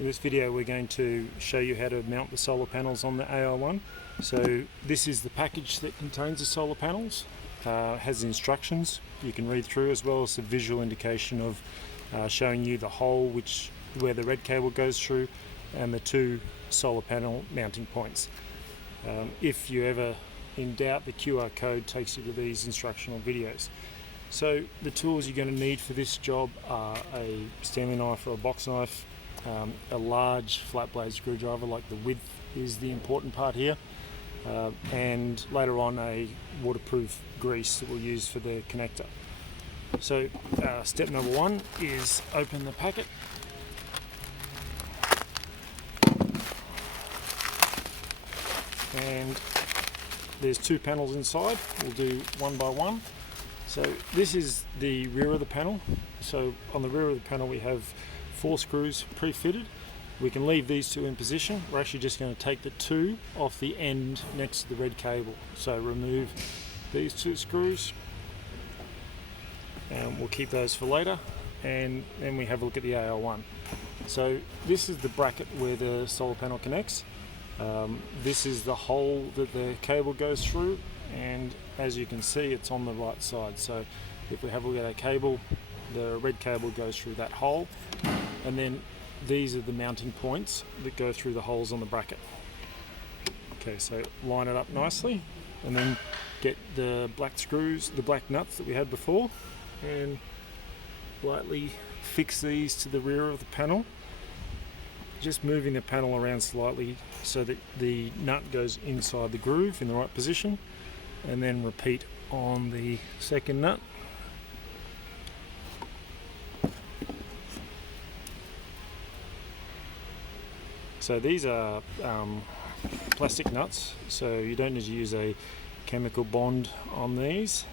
In this video we're going to show you how to mount the solar panels on the AI1. So this is the package that contains the solar panels. Has instructions you can read through, as well as a visual indication of showing you the hole where the red cable goes through and the two solar panel mounting points. If you ever in doubt, the QR code takes you to these instructional videos. So the tools you're going to need for this job are a Stanley knife or a box knife, a large flat blade screwdriver, like the width is the important part here, and later on a waterproof grease that we'll use for the connector. So step number one is open the packet. And there's two panels inside. We'll do one by one. So this is the rear of the panel. So on the rear of the panel we have 4 screws pre-fitted. We can leave these two in position. We're actually just going to take the two off the end next to the red cable. So remove these 2 screws, and we'll keep those for later, and then we have a look at the AI1. So this is the bracket where the solar panel connects. This is the hole that the cable goes through, and as you can see it's on the right side. So if we have a look at our cable, the red cable goes through that hole, and then these are the mounting points that go through the holes on the bracket. Okay, so line it up nicely and then get the black screws, the black nuts that we had before, and lightly fix these to the rear of the panel, just moving the panel around slightly so that the nut goes inside the groove in the right position, and then repeat on the second nut. So these are plastic nuts, so you don't need to use a chemical bond on these.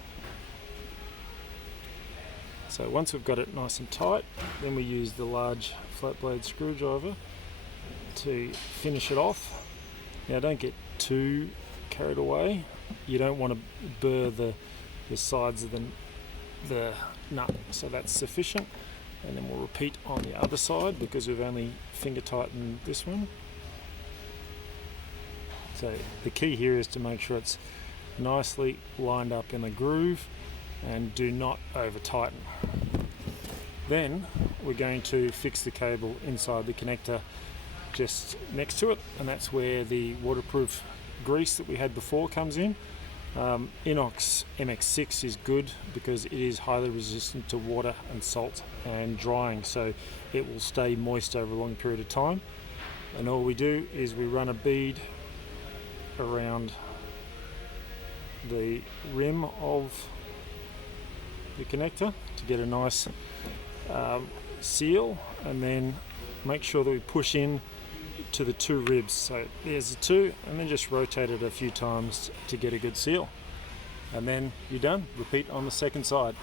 So once we've got it nice and tight, then we use the large flat blade screwdriver to finish it off. Now don't get too carried away. You don't want to burr the sides of the nut, so that's sufficient. And then we'll repeat on the other side because we've only finger tightened this one. So the key here is to make sure it's nicely lined up in the groove and do not over tighten. Then we're going to fix the cable inside the connector just next to it, and that's where the waterproof grease that we had before comes in. Inox MX6 is good because it is highly resistant to water and salt and drying, so it will stay moist over a long period of time. And all we do is we run a bead around the rim of the connector to get a nice seal, and then make sure that we push in to the 2 ribs. So there's the 2, and then just rotate it a few times to get a good seal, and then you're done. Repeat on the second side.